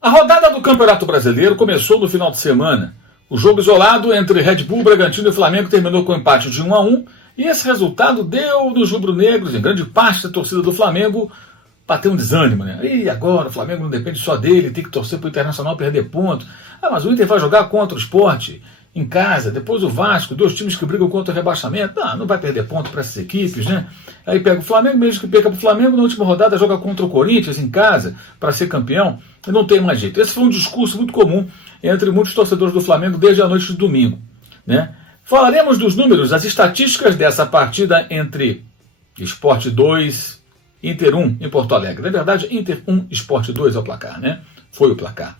A rodada do Campeonato Brasileiro começou no final de semana. O jogo isolado entre Red Bull, Bragantino e Flamengo terminou com um empate de 1-1, e esse resultado deu nos rubro-negros, em grande parte da torcida do Flamengo, bater um desânimo, né? E agora o Flamengo não depende só dele, tem que torcer para o Internacional perder ponto. Mas o Inter vai jogar contra o Sport em casa, depois o Vasco, dois times que brigam contra o rebaixamento. Não vai perder ponto para essas equipes, né? Aí pega o Flamengo, mesmo que perca para o Flamengo, na última rodada joga contra o Corinthians em casa para ser campeão. Não tem mais jeito. Esse foi um discurso muito comum entre muitos torcedores do Flamengo desde a noite de domingo, né? Falaremos dos números, as estatísticas dessa partida entre Sport 2, Inter 1 em Porto Alegre. Na verdade, Inter 1, Sport 2 é o placar, né? Foi o placar.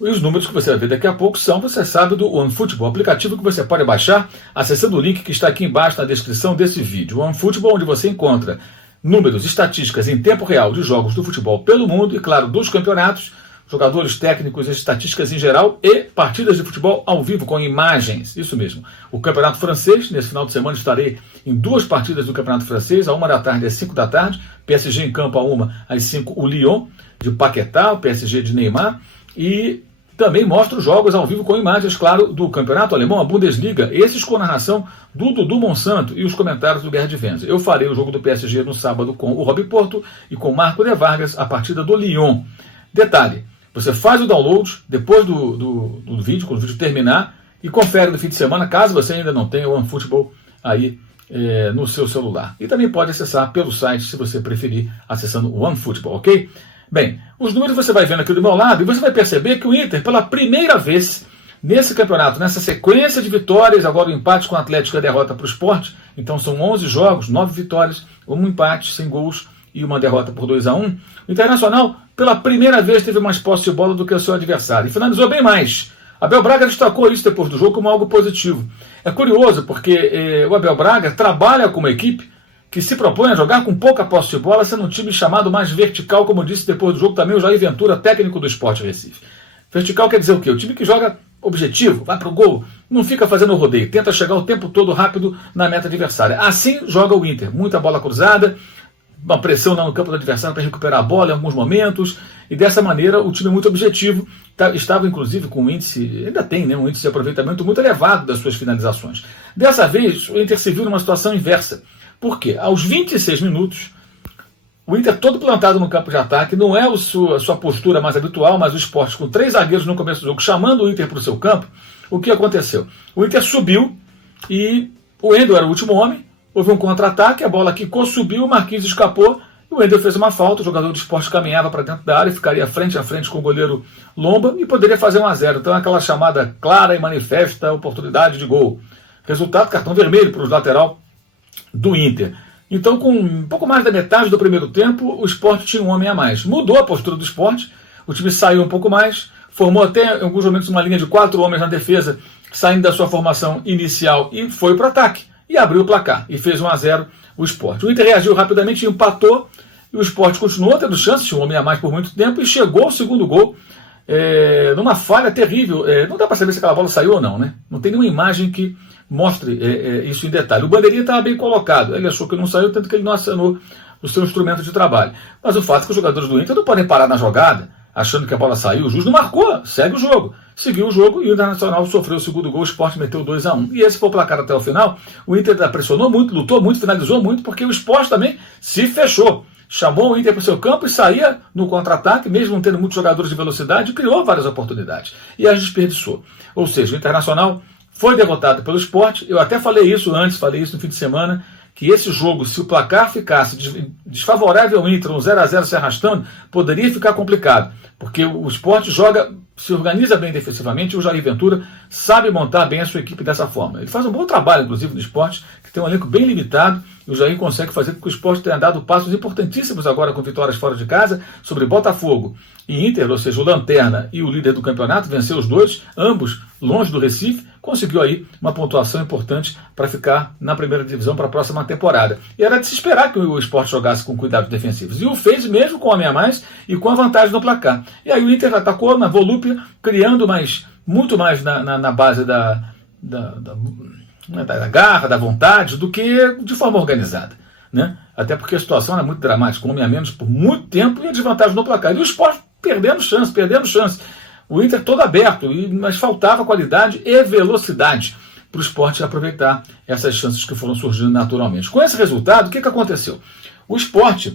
E os números que você vai ver daqui a pouco são, você sabe, do OneFootball, aplicativo que você pode baixar acessando o link que está aqui embaixo na descrição desse vídeo. O OneFootball, onde você encontra números, estatísticas em tempo real de jogos do futebol pelo mundo e, claro, dos campeonatos, jogadores técnicos, estatísticas em geral e partidas de futebol ao vivo com imagens. Isso mesmo. O Campeonato Francês, nesse final de semana estarei em duas partidas do Campeonato Francês, a 1 da tarde e às 5 da tarde, PSG em campo a 1, às 5 o Lyon, de Paquetá, o PSG de Neymar, e também mostro jogos ao vivo com imagens, claro, do Campeonato Alemão, a Bundesliga, esses com narração do Dudu Monsanto e os comentários do Guerra de Venza. Eu farei o jogo do PSG no sábado com o Robbie Porto e com o Marco de Vargas, a partida do Lyon. Detalhe, você faz o download depois do vídeo, quando o vídeo terminar, e confere no fim de semana, caso você ainda não tenha o OneFootball aí no seu celular. E também pode acessar pelo site, se você preferir, acessando o OneFootball, ok? Bem, os números você vai vendo aqui do meu lado e você vai perceber que o Inter, pela primeira vez nesse campeonato, nessa sequência de vitórias, agora o empate com o Atlético e a derrota para o Sport, então são 11 jogos, 9 vitórias, um empate, sem gols e uma derrota por 2-1. O Internacional, pela primeira vez, teve mais posse de bola do que o seu adversário e finalizou bem mais. Abel Braga destacou isso depois do jogo como algo positivo. É curioso porque o Abel Braga trabalha com uma equipe que se propõe a jogar com pouca posse de bola, sendo um time chamado mais vertical, como disse depois do jogo também o Jair Ventura, técnico do Sport Recife. Vertical quer dizer o quê? O time que joga objetivo, vai pro gol, não fica fazendo rodeio, tenta chegar o tempo todo rápido na meta adversária. Assim joga o Inter, muita bola cruzada, uma pressão no campo do adversário para recuperar a bola em alguns momentos, e dessa maneira o time muito objetivo, estava inclusive com um índice, ainda tem, né, um índice de aproveitamento muito elevado das suas finalizações. Dessa vez o Inter se viu numa situação inversa. Por quê? Aos 26 minutos, o Inter todo plantado no campo de ataque, não é a sua postura mais habitual, mas o Sport com 3 zagueiros no começo do jogo, chamando o Inter para o seu campo. O que aconteceu? O Inter subiu e o Endo era o último homem, houve um contra-ataque, a bola quicou, subiu, o Marquinhos escapou, e o Endo fez uma falta, o jogador do Sport caminhava para dentro da área, ficaria frente a frente com o goleiro Lomba e poderia fazer 1-0. Então aquela chamada clara e manifesta oportunidade de gol. Resultado, cartão vermelho para o lateral do Inter. Então, com um pouco mais da metade do primeiro tempo, o Sport tinha um homem a mais. Mudou a postura do Sport, o time saiu um pouco mais, formou até em alguns momentos uma linha de 4 homens na defesa, saindo da sua formação inicial e foi para o ataque. E abriu o placar e fez 1-0 o Sport. O Inter reagiu rapidamente, empatou, e o Sport continuou tendo chances, tinha um homem a mais por muito tempo, e chegou ao segundo gol numa falha terrível. Não dá para saber se aquela bola saiu ou não, né? Não tem nenhuma imagem que mostre isso em detalhe. O bandeirinha estava bem colocado, ele achou que não saiu, tanto que ele não acionou o seu instrumento de trabalho. Mas o fato é que os jogadores do Inter não podem parar na jogada, achando que a bola saiu, o juiz não marcou, segue o jogo. Seguiu o jogo e o Internacional sofreu o segundo gol, o Sport meteu 2-1. E esse foi o placar até o final. O Inter pressionou muito, lutou muito, finalizou muito, porque o Sport também se fechou. Chamou o Inter para o seu campo e saía no contra-ataque, mesmo não tendo muitos jogadores de velocidade, criou várias oportunidades. E as desperdiçou. Ou seja, o Internacional foi derrotado pelo Sport. Eu até falei isso antes, falei isso no fim de semana, que esse jogo, se o placar ficasse desfavorável ao Inter, um 0-0 se arrastando, poderia ficar complicado. Porque o Sport se organiza bem defensivamente, e o Jair Ventura sabe montar bem a sua equipe dessa forma. Ele faz um bom trabalho, inclusive, no Sport, que tem um elenco bem limitado, e o Jair consegue fazer com que o Sport tenha dado passos importantíssimos agora com vitórias fora de casa sobre Botafogo e Inter, ou seja, o Lanterna e o líder do campeonato, venceu os dois, ambos longe do Recife, conseguiu aí uma pontuação importante para ficar na primeira divisão para a próxima temporada. E era de se esperar que o Sport jogasse com cuidados defensivos. E o fez mesmo com o homem a mais e com a vantagem no placar. E aí o Inter atacou na volúpia, criando muito mais na base né, da garra, da vontade, do que de forma organizada. Né? Até porque a situação era muito dramática, um homem a menos por muito tempo e a desvantagem no placar. E o Sport perdendo chance. O Inter todo aberto, mas faltava qualidade e velocidade para o Sport aproveitar essas chances que foram surgindo naturalmente. Com esse resultado, o que aconteceu? O Sport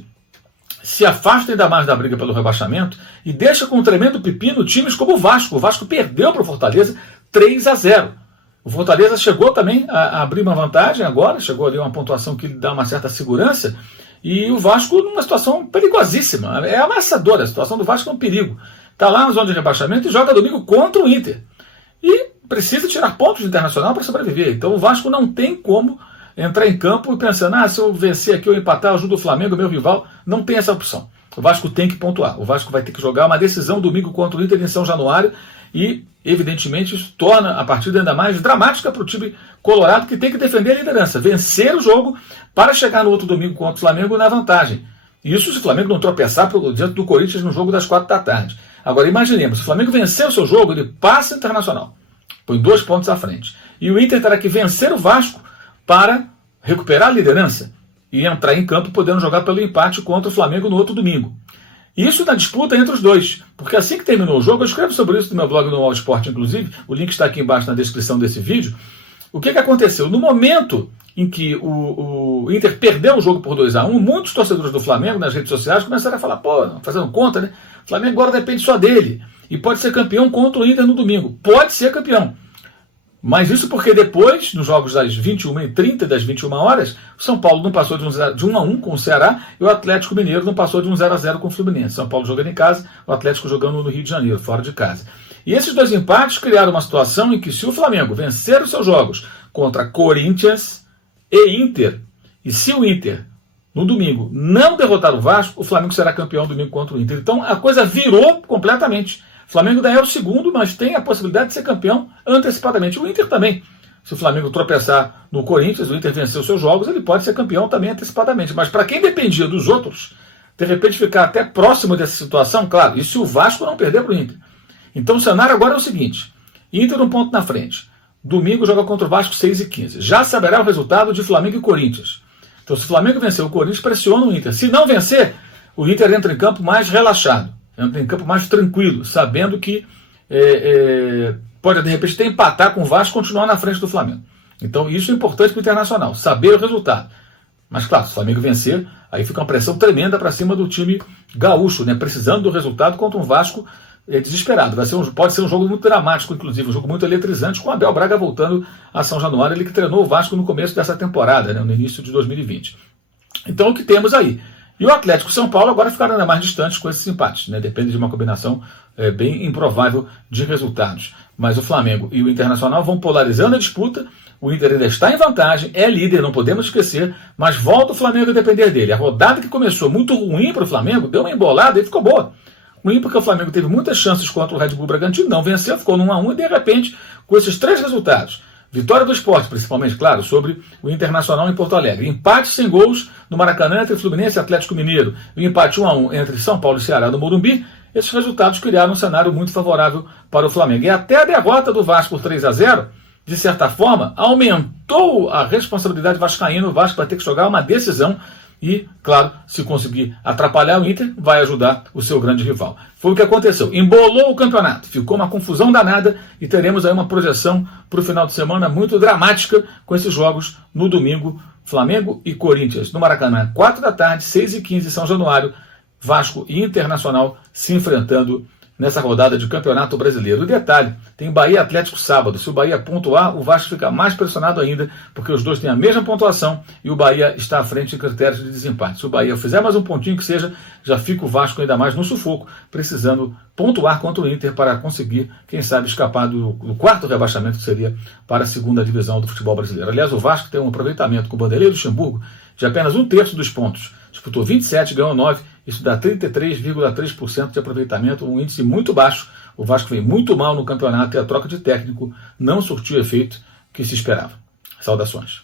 se afasta ainda mais da briga pelo rebaixamento e deixa com um tremendo pepino times como o Vasco. O Vasco perdeu para o Fortaleza 3-0. O Fortaleza chegou também a abrir uma vantagem agora, chegou ali uma pontuação que lhe dá uma certa segurança, e o Vasco numa situação perigosíssima. É amassadora, a situação do Vasco é um perigo. Está lá na zona de rebaixamento e joga domingo contra o Inter. E precisa tirar pontos do Internacional para sobreviver. Então o Vasco não tem como entrar em campo e pensando, se eu vencer aqui ou empatar, eu ajudo o Flamengo, meu rival. Não tem essa opção. O Vasco tem que pontuar. O Vasco vai ter que jogar uma decisão domingo contra o Inter em São Januário e, evidentemente, isso torna a partida ainda mais dramática para o time colorado, que tem que defender a liderança, vencer o jogo para chegar no outro domingo contra o Flamengo na vantagem. Isso se o Flamengo não tropeçar diante do Corinthians no jogo das 4 da tarde. Agora, imaginemos, se o Flamengo vencer o seu jogo, ele passa o Internacional, põe 2 pontos à frente. E o Inter terá que vencer o Vasco para recuperar a liderança e entrar em campo podendo jogar pelo empate contra o Flamengo no outro domingo. Isso na disputa entre os dois, porque assim que terminou o jogo, eu escrevo sobre isso no meu blog no All Sport, inclusive, o link está aqui embaixo na descrição desse vídeo. O que aconteceu? No momento em que o Inter perdeu o jogo por 2-1, muitos torcedores do Flamengo nas redes sociais começaram a falar, fazendo conta, né? O Flamengo agora depende só dele e pode ser campeão contra o Inter no domingo. Pode ser campeão. Mas isso porque depois, nos jogos das 21h30 e das 21 horas, o São Paulo não passou de 1-1 com o Ceará e o Atlético Mineiro não passou de 0-0 com o Fluminense. São Paulo jogando em casa, o Atlético jogando no Rio de Janeiro, fora de casa. E esses 2 empates criaram uma situação em que, se o Flamengo vencer os seus jogos contra Corinthians e Inter, e se o Inter, no domingo, não derrotar o Vasco, o Flamengo será campeão domingo contra o Inter. Então a coisa virou completamente. O Flamengo ainda é o segundo, mas tem a possibilidade de ser campeão antecipadamente. O Inter também. Se o Flamengo tropeçar no Corinthians, o Inter vencer os seus jogos, ele pode ser campeão também antecipadamente. Mas para quem dependia dos outros, de repente ficar até próximo dessa situação, claro, e se o Vasco não perder para o Inter? Então o cenário agora é o seguinte: Inter 1 ponto na frente. Domingo joga contra o Vasco 6h15. Já saberá o resultado de Flamengo e Corinthians. Então se o Flamengo vencer o Corinthians, pressiona o Inter. Se não vencer, o Inter entra em campo mais relaxado. Entra em campo mais tranquilo, sabendo que pode, de repente, até empatar com o Vasco e continuar na frente do Flamengo. Então, isso é importante para o Internacional, saber o resultado. Mas, claro, se o Flamengo vencer, aí fica uma pressão tremenda para cima do time gaúcho, né, precisando do resultado contra um Vasco desesperado. Pode ser um jogo muito dramático, inclusive, um jogo muito eletrizante, com o Abel Braga voltando a São Januário, ele que treinou o Vasco no começo dessa temporada, né, no início de 2020. Então, o que temos aí? E o Atlético e São Paulo agora ficaram ainda mais distantes com esses empates, né? Depende de uma combinação bem improvável de resultados. Mas o Flamengo e o Internacional vão polarizando a disputa. O Inter ainda está em vantagem, é líder, não podemos esquecer, mas volta o Flamengo a depender dele. A rodada que começou muito ruim para o Flamengo deu uma embolada e ficou boa. Ruim porque o Flamengo teve muitas chances contra o Red Bull Bragantino, não venceu, ficou no 1-1 e de repente, com esses 3 resultados, vitória do Sport, principalmente, claro, sobre o Internacional em Porto Alegre. Empate sem gols no Maracanã entre Fluminense e Atlético Mineiro. E o empate 1-1 entre São Paulo e Ceará no Morumbi. Esses resultados criaram um cenário muito favorável para o Flamengo. E até a derrota do Vasco por 3-0, de certa forma, aumentou a responsabilidade vascaína. O Vasco vai ter que jogar uma decisão e, claro, se conseguir atrapalhar o Inter, vai ajudar o seu grande rival. Foi o que aconteceu. Embolou o campeonato, ficou uma confusão danada e teremos aí uma projeção para o final de semana muito dramática com esses jogos no domingo. Flamengo e Corinthians no Maracanã, 4 da tarde, 6h15, São Januário. Vasco e Internacional se enfrentando nessa rodada de Campeonato Brasileiro. O detalhe, tem Bahia e Atlético sábado. Se o Bahia pontuar, o Vasco fica mais pressionado ainda, porque os dois têm a mesma pontuação e o Bahia está à frente em critérios de desempate. Se o Bahia fizer mais um pontinho que seja, já fica o Vasco ainda mais no sufoco, precisando pontuar contra o Inter para conseguir, quem sabe, escapar do 4º rebaixamento, que seria para a 2ª divisão do futebol brasileiro. Aliás, o Vasco tem um aproveitamento com o Vanderlei Luxemburgo de apenas 1/3 dos pontos. Disputou 27, ganhou 9, isso dá 33,3% de aproveitamento, um índice muito baixo. O Vasco veio muito mal no campeonato e a troca de técnico não surtiu o efeito que se esperava. Saudações.